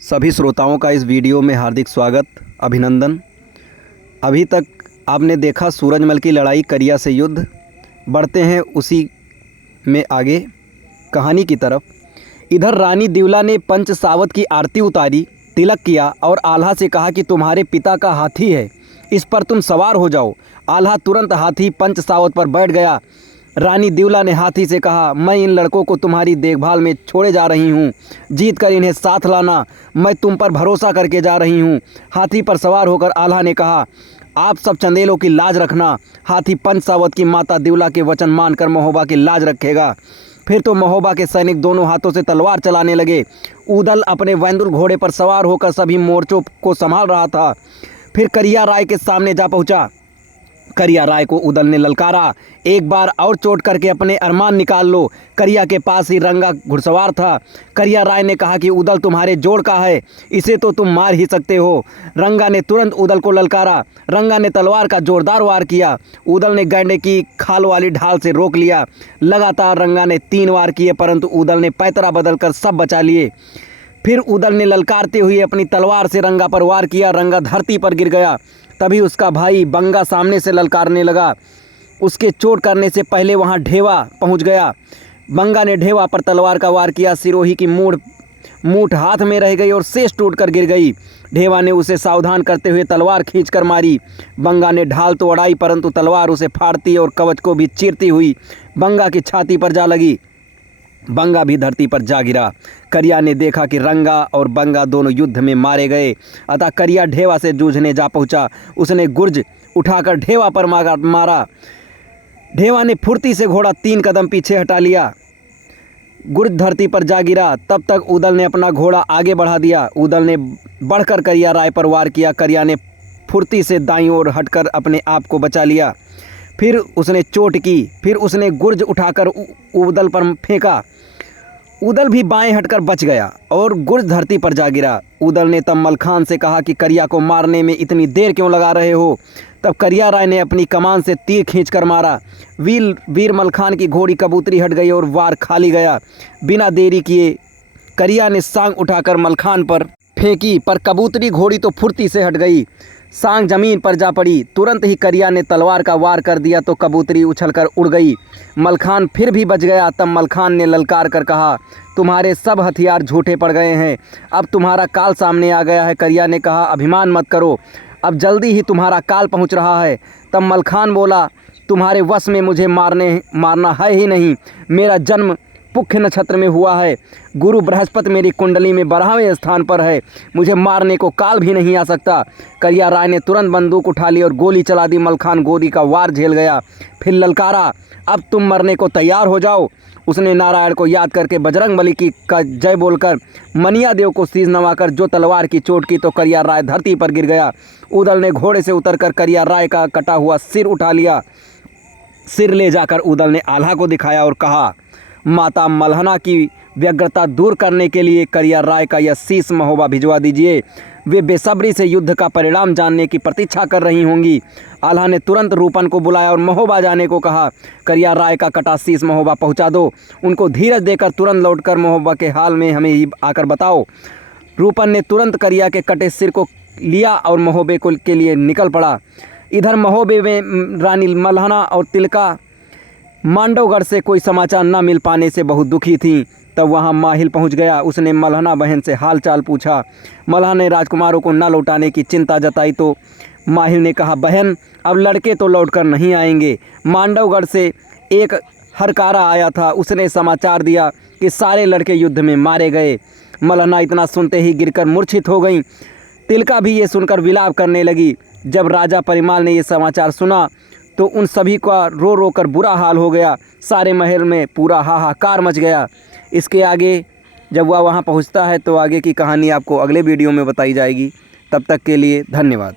सभी श्रोताओं का इस वीडियो में हार्दिक स्वागत, अभिनंदन। अभी तक आपने देखा सूरजमल की लड़ाई, करिया से युद्ध। बढ़ते हैं उसी में आगे कहानी की तरफ। इधर रानी दिवला ने पंच सावत की आरती उतारी, तिलक किया और आल्हा से कहा कि तुम्हारे पिता का हाथी है, इस पर तुम सवार हो जाओ। आल्हा तुरंत हाथी पंच सावत पर बैठ गया। रानी दिवला ने हाथी से कहा, मैं इन लड़कों को तुम्हारी देखभाल में छोड़े जा रही हूँ, जीत कर इन्हें साथ लाना, मैं तुम पर भरोसा करके जा रही हूँ। हाथी पर सवार होकर आल्हा ने कहा, आप सब चंदेलों की लाज रखना। हाथी पंच सावत की माता दिवला के वचन मानकर महोबा की लाज रखेगा। फिर तो महोबा के सैनिक दोनों हाथों से तलवार चलाने लगे। उदल अपने वैंदुल घोड़े पर सवार होकर सभी मोर्चों को संभाल रहा था। फिर करिया राय के सामने जा पहुंचा। करिया राय को उदल ने ललकारा, एक बार और चोट करके अपने अरमान निकाल लो। करिया के पास ही रंगा घुड़सवार था। करिया राय ने कहा कि उदल तुम्हारे जोड़ का है, इसे तो तुम मार ही सकते हो। रंगा ने तुरंत उदल को ललकारा। रंगा ने तलवार का जोरदार वार किया। उदल ने गैंडे की खाल वाली ढाल से रोक लिया। लगातार रंगा ने 3 वार किए, परंतु उदल ने पैतरा बदलकर सब बचा लिए। फिर उदल ने ललकारते हुए अपनी तलवार से रंगा पर वार किया। रंगा धरती पर गिर गया। तभी उसका भाई बंगा सामने से ललकारने लगा। उसके चोट करने से पहले वहां ढेवा पहुंच गया। बंगा ने ढेवा पर तलवार का वार किया। सिरोही की मूठ हाथ में रह गई और शेष टूटकर गिर गई। ढेवा ने उसे सावधान करते हुए तलवार खींचकर मारी। बंगा ने ढाल तो अड़ाई, परंतु तलवार उसे फाड़ती और कवच को भी चीरती हुई बंगा की छाती पर जा लगी। बंगा भी धरती पर जा गिरा। करिया ने देखा कि रंगा और बंगा दोनों युद्ध में मारे गए, अतः करिया ढेवा से जूझने जा पहुंचा। उसने गुर्ज उठाकर ढेवा पर मारा। ढेवा ने फुर्ती से घोड़ा 3 कदम पीछे हटा लिया। गुर्ज धरती पर जा गिरा। तब तक उदल ने अपना घोड़ा आगे बढ़ा दिया। उदल ने बढ़कर करिया राय पर वार किया। करिया ने फुर्ती से दाईं ओर हटकर अपने आप को बचा लिया। फिर उसने चोट की। फिर उसने गुर्ज उठाकर उदल पर फेंका। उदल भी बाएं हटकर बच गया और गुर्ज धरती पर जा गिरा। उदल ने तब मलखान से कहा कि करिया को मारने में इतनी देर क्यों लगा रहे हो। तब करिया राय ने अपनी कमान से तीर खींचकर मारा। वीर मलखान की घोड़ी कबूतरी हट गई और वार खाली गया। बिना देरी किए करिया ने सांग उठाकर मलखान पर फेंकी, पर कबूतरी घोड़ी तो फुर्ती से हट गई। सांग जमीन पर जा पड़ी। तुरंत ही करिया ने तलवार का वार कर दिया तो कबूतरी उछलकर उड़ गई। मलखान फिर भी बच गया। तब मलखान ने ललकार कर कहा, तुम्हारे सब हथियार झूठे पड़ गए हैं, अब तुम्हारा काल सामने आ गया है। करिया ने कहा, अभिमान मत करो, अब जल्दी ही तुम्हारा काल पहुंच रहा है। तब मलखान बोला, तुम्हारे वश में मुझे मारना है ही नहीं। मेरा जन्म पुख्य नक्षत्र में हुआ है। गुरु बृहस्पति मेरी कुंडली में 12वें स्थान पर है। मुझे मारने को काल भी नहीं आ सकता। करिया राय ने तुरंत बंदूक उठा ली और गोली चला दी। मलखान गोली का वार झेल गया। फिर ललकारा, अब तुम मरने को तैयार हो जाओ। उसने नारायण को याद करके बजरंगबली की का जय बोलकर मनिया देव को शीश नवाकर जो तलवार की चोट की तो करिया राय धरती पर गिर गया। उदल ने घोड़े से उतरकर करिया राय का कटा हुआ सिर उठा लिया। सिर ले जाकर उदल ने आल्हा को दिखाया और कहा, माता मल्हना की व्यग्रता दूर करने के लिए करिया राय का यह शीश महोबा भिजवा दीजिए। वे बेसब्री से युद्ध का परिणाम जानने की प्रतीक्षा कर रही होंगी। आल्हा ने तुरंत रूपन को बुलाया और महोबा जाने को कहा। करिया राय का कटा शीश महोबा पहुंचा दो। उनको धीरज देकर तुरंत लौटकर महोबा के हाल में हमें ही आकर बताओ। रूपन ने तुरंत करिया के कटे सिर को लिया और महोबे के लिए निकल पड़ा। इधर महोबे में रानी मल्हना और तिलका मांडवगढ़ से कोई समाचार न मिल पाने से बहुत दुखी थीं। तब वहां माहिल पहुंच गया। उसने मल्हना बहन से हाल चाल पूछा। मल्हना ने राजकुमारों को न लौटाने की चिंता जताई तो माहिल ने कहा, बहन, अब लड़के तो लौटकर नहीं आएंगे। मांडवगढ़ से एक हरकारा आया था, उसने समाचार दिया कि सारे लड़के युद्ध में मारे गए। मल्हना इतना सुनते ही गिरकर मूर्छित हो गई। तिलका भी ये सुनकर विलाप करने लगी। जब राजा परिमाल ने ये समाचार सुना तो उन सभी का रो रो कर बुरा हाल हो गया। सारे महल में पूरा हाहाकार मच गया। इसके आगे जब वह वहाँ पहुँचता है तो आगे की कहानी आपको अगले वीडियो में बताई जाएगी। तब तक के लिए धन्यवाद।